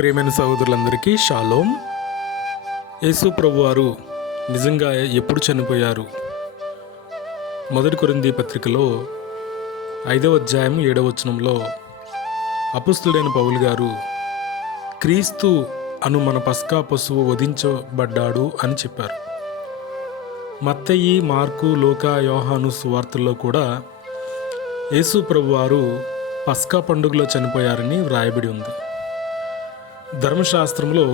ప్రియమైన సహోదరులందరికీ షాలోం. యేసు ప్రభువారు నిజంగా ఎప్పుడు చనిపోయారు? మొదటి కొరింథీ పత్రికలో 5వ అధ్యాయం 7వ వచనంలో అపోస్తలుడైన పౌలు గారు క్రీస్తు అను మన పస్కా పశువు వధించబడ్డాడు అని చెప్పారు. మత్తయి, మార్కు, లూకా, యోహాను సువార్తల్లో కూడా యేసు ప్రభువారు పస్కా పండుగలో చనిపోయారని వ్రాయబడి ఉంది. ధర్మశాస్త్రంలో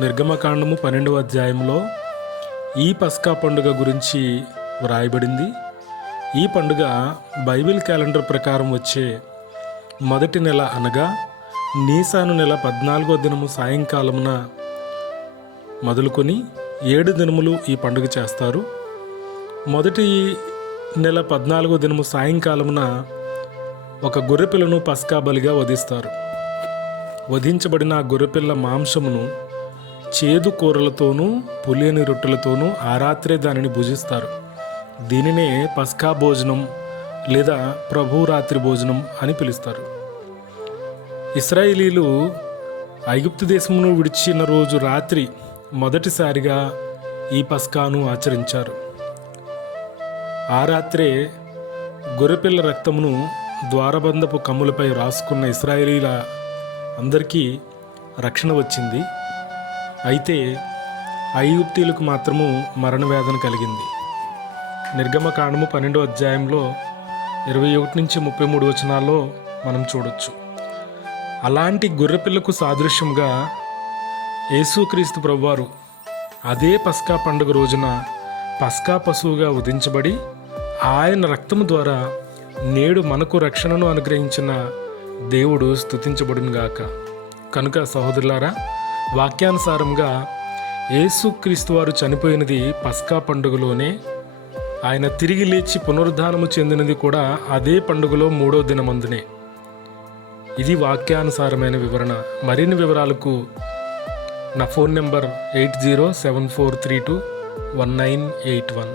నిర్గమకాండము 12వ అధ్యాయంలో ఈ పస్కా పండుగ గురించి వ్రాయబడింది. ఈ పండుగ బైబిల్ క్యాలెండర్ ప్రకారం వచ్చే మొదటి నెల అనగా నీసాను నెల 14వ దినము సాయంకాలమున మొదలుకొని 7 దినములు ఈ పండుగ చేస్తారు. మొదటి నెల 14వ దినము సాయంకాలమున ఒక గొర్రెపిల్లను పస్కా బలిగా వధిస్తారు. వధించబడిన ఆ గొర్రెపిల్ల మాంసమును చేదు కూరలతోనూ పులియని రొట్టెలతోనూ ఆ రాత్రే దానిని భుజిస్తారు. దీనినే పస్కా భోజనం లేదా ప్రభు రాత్రి భోజనం అని పిలుస్తారు. ఇశ్రాయేలీలు ఐగుప్తు దేశమును విడిచిన రోజు రాత్రి మొదటిసారిగా ఈ పస్కాను ఆచరించారు. ఆ రాత్రే గొర్రెపిల్ల రక్తమును ద్వారబంధపు కమ్ములపై రాసుకున్న ఇశ్రాయేలీల అందరికీ రక్షణ వచ్చింది. అయితే ఐగుప్తీయులకు మాత్రము మరణవేదన కలిగింది. నిర్గమకాండము 12వ అధ్యాయంలో 21 నుంచి 33 వచనాల్లో మనం చూడొచ్చు. అలాంటి గొర్రెపిల్లకు సాదృశ్యంగా యేసుక్రీస్తు ప్రభువారు అదే పస్కా పండుగ రోజున పస్కా పశువుగా వధించబడి ఆయన రక్తము ద్వారా నేడు మనకు రక్షణను అనుగ్రహించిన దేవుడు స్తుతించబడునుగాక. కనుక సహోదరులారా, వాక్యానుసారంగా యేసుక్రీస్తు వారు చనిపోయినది పస్కా పండుగలోనే, ఆయన తిరిగి లేచి పునరుద్ధానము చెందినది కూడా అదే పండుగలో 3వ దినమందునే. ఇది వాక్యానుసారమైన వివరణ. మరిన్ని వివరాలకు నా ఫోన్ నెంబర్ 8074321981.